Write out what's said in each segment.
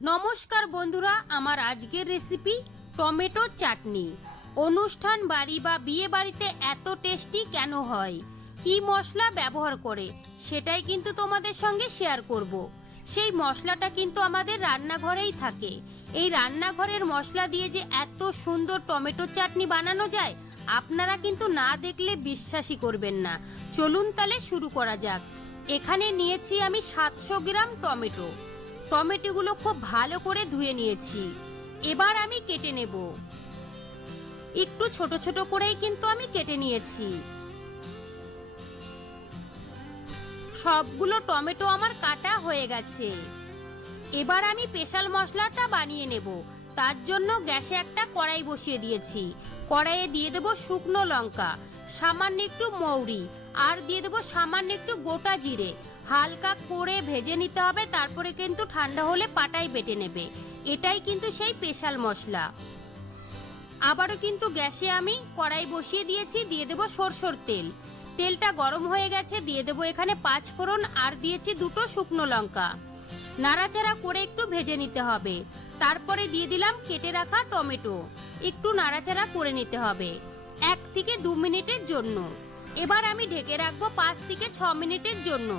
নমস্কার বন্ধুরা, আমার আজকের রেসিপি টমেটো চাটনি। অনুষ্ঠান বাড়ি বা বিয়ে বাড়িতে এত টেস্টি কেন হয়, কি মশলা ব্যবহার করে, সেটাই কিন্তু তোমাদের সঙ্গে শেয়ার করব। সেই মশলাটা কিন্তু আমাদের রান্নাঘরেই থাকে। এই রান্নাঘরের মশলা দিয়ে যে এত সুন্দর টমেটো চাটনি বানানো যায়, আপনারা কিন্তু না দেখলে বিশ্বাসই করবেন না। চলুন তাহলে শুরু করা যাক। এখানে নিয়েছি আমি 700 গ্রাম টমেটো। টমেটোগুলো খুব ভালো করে ধুয়ে নিয়েছি। এবার আমি কেটে নেব। একটু ছোট ছোট করেই কিন্তু আমি কেটে নিয়েছি। সবগুলো টমেটো আমার কাটা হয়ে গেছে। এবার আমি স্পেশাল মশলাটা বানিয়ে নেব। তার জন্য গ্যাসে একটা কড়াই বসিয়ে দিয়েছি। কড়াইয়ে দিয়ে দেব শুকনো লঙ্কা, সামান্য একটু মৌরি, আর দিয়ে দেব সামান্য একটু গোটা জিরে। হালকা করে ভেজে নিতে হবে, তারপরে কিন্তু ঠান্ডা হলে পাটায় বেটে নেবে। এটাই কিন্তু সেই স্পেশাল মশলা। আবারও কিন্তু গ্যাসে আমি কড়াই বসিয়ে দিয়েছি। দিয়ে দেব সরষের তেল। তেলটা গরম হয়ে গেছে। দিয়ে দেব এখানে 5 ফোড়ন, আর দিয়েছি 2টো শুকনো লঙ্কা। নাড়াচাড়া করে একটু ভেজে নিতে হবে। তারপরে দিয়ে দিলাম কেটে রাখা টমেটো। একটু নাড়াচাড়া করে নিতে হবে 1 থেকে 2 মিনিটের জন্য। এবার আমি ঢেকে রাখবো 5 থেকে 6 মিনিটের জন্য।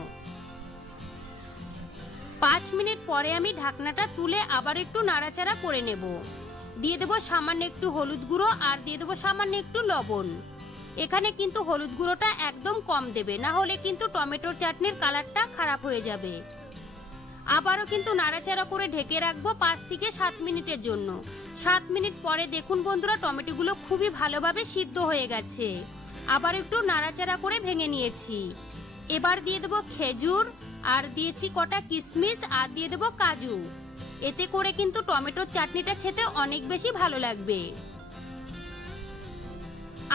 5 মিনিট পরে আমি ঢাকনাটা তুলে আবার একটু নাড়াচাড়া করে নেব। দিয়ে দেবো সামান্য একটু হলুদ গুঁড়ো, আর দিয়ে দেবো সামান্য একটু লবণ। এখানে কিন্তু হলুদ গুঁড়োটা একদম কম দেবে, না হলে কিন্তু টমেটোর চাটনির কালারটা খারাপ হয়ে যাবে। আবারও কিন্তু নাড়াচাড়া করে ঢেকে রাখবো 5 থেকে 7 মিনিটের জন্য। 7 মিনিট পরে দেখুন বন্ধুরা, টমেটোগুলো খুবই ভালোভাবে সিদ্ধ হয়ে গেছে। আবার একটু নাড়াচাড়া করে ভেঙে নিয়েছি। এবার দিয়ে দেবো খেজুর, আর দিয়েছি কটা কিশমিশ, আর দিয়ে দেবো কাজু। এতে করে কিন্তু টমেটোর চাটনিটা খেতে অনেক বেশি ভালো লাগবে।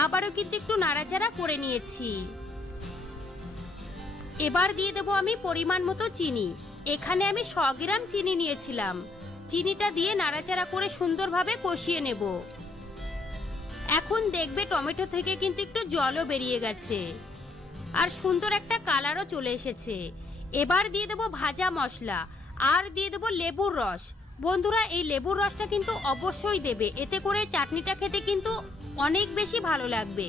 আবারও কিন্তু একটু নাড়াচাড়া করে নিয়েছি। এবার দিয়ে দেবো আমি পরিমাণ মতো চিনি। এখানে আমি 100 গ্রাম চিনি নিয়েছিলাম। চিনিটা দিয়ে নাড়াচাড়া করে সুন্দরভাবে কষিয়ে নেব। এখন দেখবে টমেটো থেকে কিন্তু একটু জলও বেরিয়ে গেছে, আর সুন্দর একটা কালারও চলে এসেছে। এবার দিয়ে দেবো ভাজা মশলা, আর দিয়ে দেবো লেবুর রস। বন্ধুরা, এই লেবুর রসটা কিন্তু অবশ্যই দেবে, এতে করে চাটনিটা খেতে কিন্তু অনেক বেশি ভালো লাগবে।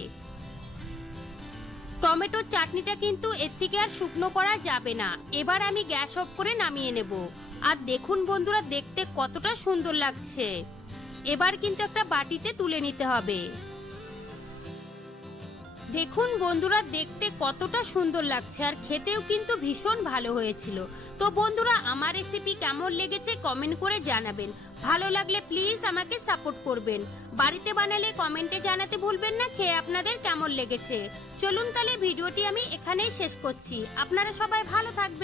টমেটোর চাটনিটা কিন্তু এর থেকে আর শুকনো করা যাবে না। এবার আমি গ্যাস অফ করে নামিয়ে নেব। আর দেখুন বন্ধুরা, দেখতে কতটা সুন্দর লাগছে। এবার কিন্তু একটা বাটিতে তুলে নিতে হবে। দেখুন বন্ধুরা, দেখতে কতটা সুন্দর লাগছে, আর খেতেও কিন্তু ভীষণ ভালো হয়েছিল। তো বন্ধুরা, আমার রেসিপি কেমন লেগেছে কমেন্ট করে জানাবেন। ভালো লাগলে প্লিজ আমাকে সাপোর্ট করবেন। বাড়িতে বানালে কমেন্টে জানাতে ভুলবেন না খেয়ে আপনাদের কেমন লেগেছে। চলুন তাহলে ভিডিওটি আমি এখানেই শেষ করছি। আপনারা সবাই ভালো থাকবেন।